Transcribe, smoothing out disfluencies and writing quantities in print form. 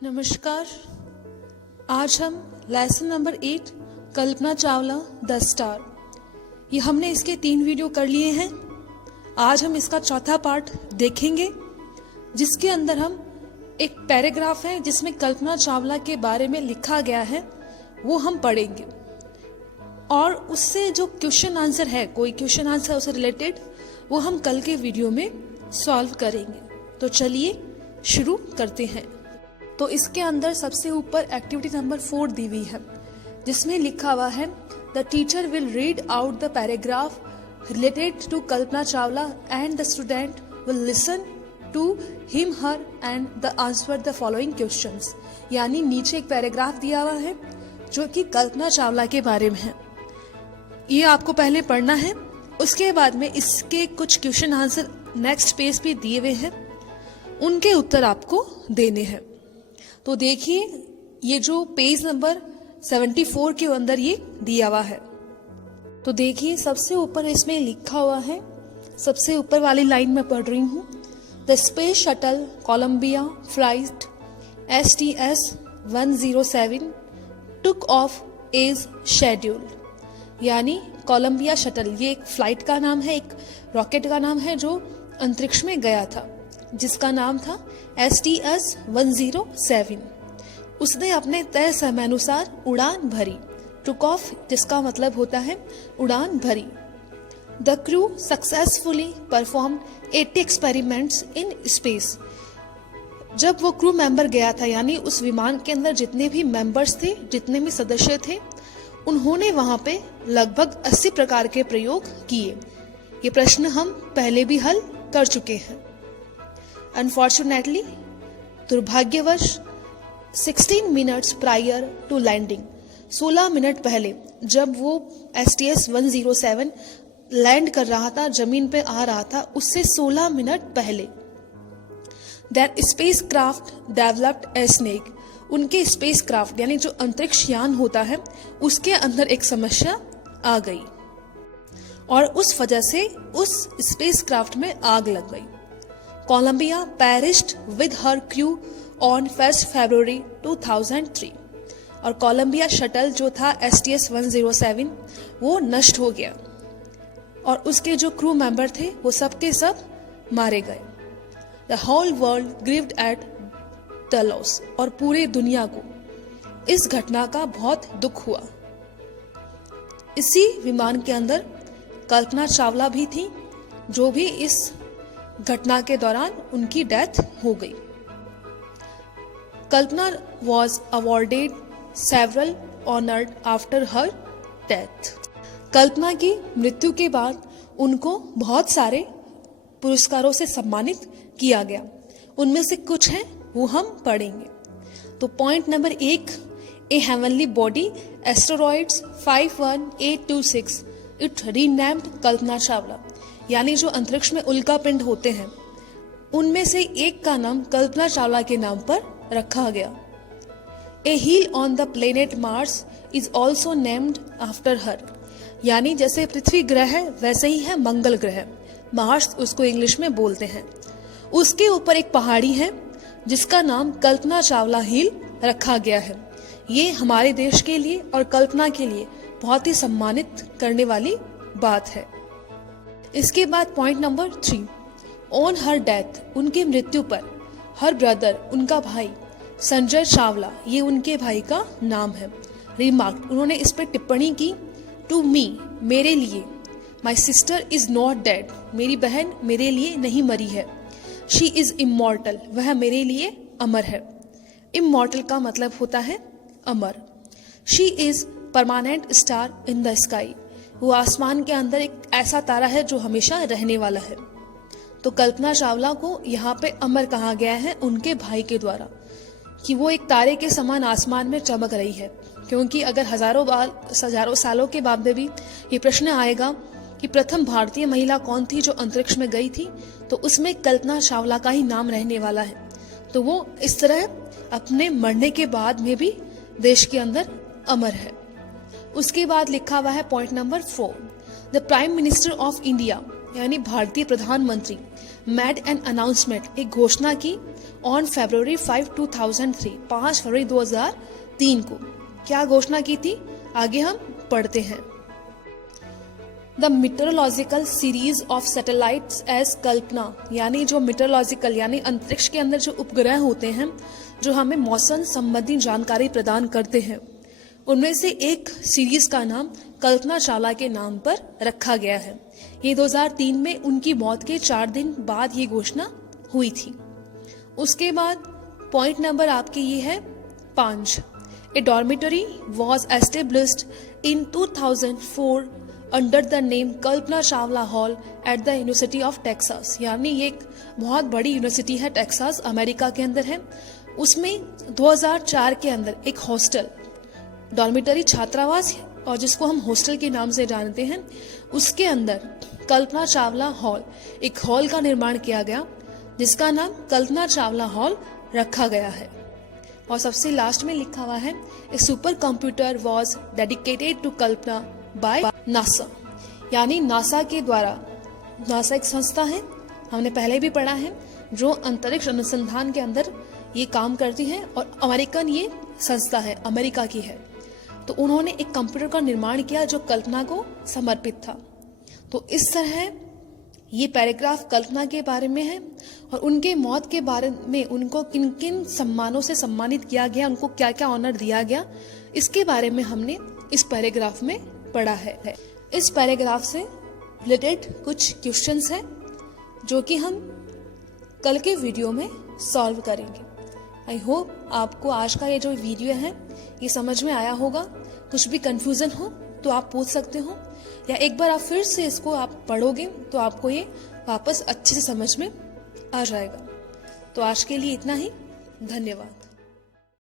नमस्कार। आज हम lesson number 8 Kalpana Chawla the star, ये हमने इसके 3 वीडियो कर लिए हैं। आज हम इसका चौथा पार्ट देखेंगे, जिसके अंदर हम एक पैराग्राफ है जिसमें कल्पना चावला के बारे में लिखा गया है, वो हम पढ़ेंगे। और उससे जो क्वेश्चन आंसर है, कोई क्वेश्चन आंसर उससे रिलेटेड, वो हम कल के वीडियो में सॉल्व करेंगे। तो चलिए शुरू करते हैं। तो इसके अंदर सबसे ऊपर एक्टिविटी नंबर 4 दी हुई है, जिसमें लिखा हुआ है the teacher will read out the paragraph related to Kalpana Chawla and the student will listen to him her and the answer the following questions. यानी नीचे एक पैराग्राफ दिया हुआ है जो कि कल्पना चावला के बारे में है, ये आपको पहले पढ़ना है। उसके बाद में इसके कुछ क्वेश्चन आंसर नेक्स्ट पेज पे दिए हुए हैं, उनके उत्तर आपको देने हैं। तो देखिए, ये जो पेज नंबर 74 के अंदर ये दिया हुआ है। तो देखिए, सबसे ऊपर इसमें लिखा हुआ है, सबसे ऊपर वाली लाइन में पढ़ रही हूँ, the space shuttle Columbia flight STS-107 took off as scheduled. यानी कोलंबिया शटल, ये एक फ्लाइट का नाम है, एक रॉकेट का नाम है जो अंतरिक्ष में गया था, जिसका नाम था STS-107। उसने अपने तय समय अनुसार उड़ान भरी। टुक ऑफ जिसका मतलब होता है उड़ान भरी। The crew successfully perform 80 experiments in space. जब वो क्रू मेंबर गया था, यानी उस विमान के अंदर जितने भी मेंबर्स थे, जितने भी सदस्य थे, उन्होंने वहां पे लगभग 80 प्रकार के प्रयोग किए। ये प्रश्न हम पहले भी हल कर चुके हैं। अनफॉर्चुनेटली, दुर्भाग्यवश 16 minutes prior to landing, 16 minute पहले जब वो STS-107 लैंड कर रहा था, जमीन पे आ रहा था, उससे 16 मिनट पहले that space craft developed a snake. उनके स्पेस क्राफ्ट यानी जो अंतरिक्ष यान होता है, उसके अंदर एक समस्या आ गई और उस वजह से उस स्पेस क्राफ्ट में आग लग गई। Columbia perished with her crew on 1 February 2003। और कोलंबिया शटल जो था STS-107 वो नष्ट हो गया और उसके जो क्रू मेंबर थे वो सब के सब मारे गए। The whole world grieved at the loss. और पूरी दुनिया को इस घटना का बहुत दुख हुआ। इसी विमान के अंदर कल्पना चावला भी थी, जो भी इस घटना के दौरान उनकी डेथ हो गई। Kalpana was awarded several honoured after her death. Kalpana की मृत्यु के बाद उनको बहुत सारे पुरस्कारों से सम्मानित किया गया। उनमें से कुछ हैं वो हम पढ़ेंगे। तो point number 1, a heavenly body asteroids 51826 it renamed Kalpana Chawla. यानी जो अंतरिक्ष में उल्कापिंड होते हैं, उनमें से एक का नाम कल्पना चावला के नाम पर रखा गया। A hill on the planet Mars is also named after her. यानी जैसे पृथ्वी ग्रह है, वैसे ही है मंगल ग्रह, मार्स उसको इंग्लिश में बोलते हैं। उसके ऊपर एक पहाड़ी है जिसका नाम कल्पना चावला हिल रखा गया है। ये हमारे देश के लिए और कल्पना के लिए बहुत ही सम्मानित करने वाली बात है। इसके बाद point number 3, on her death, उनकी मृत्यु पर, हर ब्रदर, उनका भाई संजय चावला, ये उनके भाई का नाम है, रिमार्क, उन्होंने इस पर टिप्पणी की, टू मी, मेरे लिए, my sister is not dead, मेरी बहन मेरे लिए नहीं मरी है, शी इज इमॉर्टल, वह मेरे लिए अमर है। इमॉर्टल का मतलब होता है अमर। She is permanent star in the sky, वो आसमान के अंदर एक ऐसा तारा है जो हमेशा रहने वाला है। तो कल्पना चावला को यहाँ पे अमर कहा गया है उनके भाई के द्वारा, कि वो एक तारे के समान आसमान में चमक रही है। क्योंकि अगर हजारों सालों के बाद भी ये प्रश्न आएगा कि प्रथम भारतीय महिला कौन थी जो अंतरिक्ष में गई थी, तो उसमें कल्पना चावला का ही नाम रहने वाला है। तो वो इस तरह अपने मरने के बाद में भी देश के अंदर अमर है। उसके बाद लिखा हुआ है point number 4, the prime minister of India यानी भारतीय प्रधानमंत्री मेड एन अनाउंसमेंट, एक घोषणा की ऑन February 5, 2003, 5 फरवरी 2003 को। क्या घोषणा की थी, आगे हम पढ़ते हैं। The meteorological series of satellites as Kalpana, यानी जो मीटरोलॉजिकल यानी अंतरिक्ष के अंदर जो उपग्रह होते हैं जो हमें मौसम संबंधी जानकारी प्रदान करते हैं, उनमें से एक सीरीज का नाम कल्पना चावला के नाम पर रखा गया है। ये 2003 में उनकी मौत के 4 दिन बाद ये घोषणा हुई थी। उसके बाद पॉइंट नंबर आपके ये है 5। A dormitory was established in 2004 under the name Kalpana Chawla hall at the university of Texas, यानी ये एक बहुत बड़ी यूनिवर्सिटी है, टेक्सास अमेरिका के अंदर है। उसमें 2004 के अंदर एक हॉस्टल, डॉर्मिटरी छात्रावास और जिसको हम हॉस्टल के नाम से जानते हैं, उसके अंदर कल्पना चावला हॉल, एक हॉल का निर्माण किया गया जिसका नाम कल्पना चावला हॉल रखा गया है। और सबसे लास्ट में लिखा हुआ है a super computer was dedicated to Kalpana by NASA, यानी नासा के द्वारा। नासा एक संस्था है, हमने पहले भी पढ़ा है, जो अंतरिक्ष अनुसंधान के अंदर ये काम करती है और अमेरिकन ये संस्था है, अमेरिका की है। तो उन्होंने एक कंप्यूटर का निर्माण किया जो कल्पना को समर्पित था। तो इस तरह ये पैराग्राफ कल्पना के बारे में है और उनके मौत के बारे में उनको किन किन सम्मानों से सम्मानित किया गया, उनको क्या क्या ऑनर दिया गया, इसके बारे में हमने इस पैराग्राफ में पढ़ा है। इस पैराग्राफ से रिलेटेड कुछ क्वेश्चंस हैं जो कि हम कल के वीडियो में सॉल्व करेंगे। आई होप आपको आज का ये जो वीडियो है ये समझ में आया होगा। कुछ भी कंफ्यूजन हो तो आप पूछ सकते हो, या एक बार आप फिर से इसको आप पढ़ोगे तो आपको ये वापस अच्छे से समझ में आ जाएगा। तो आज के लिए इतना ही, धन्यवाद।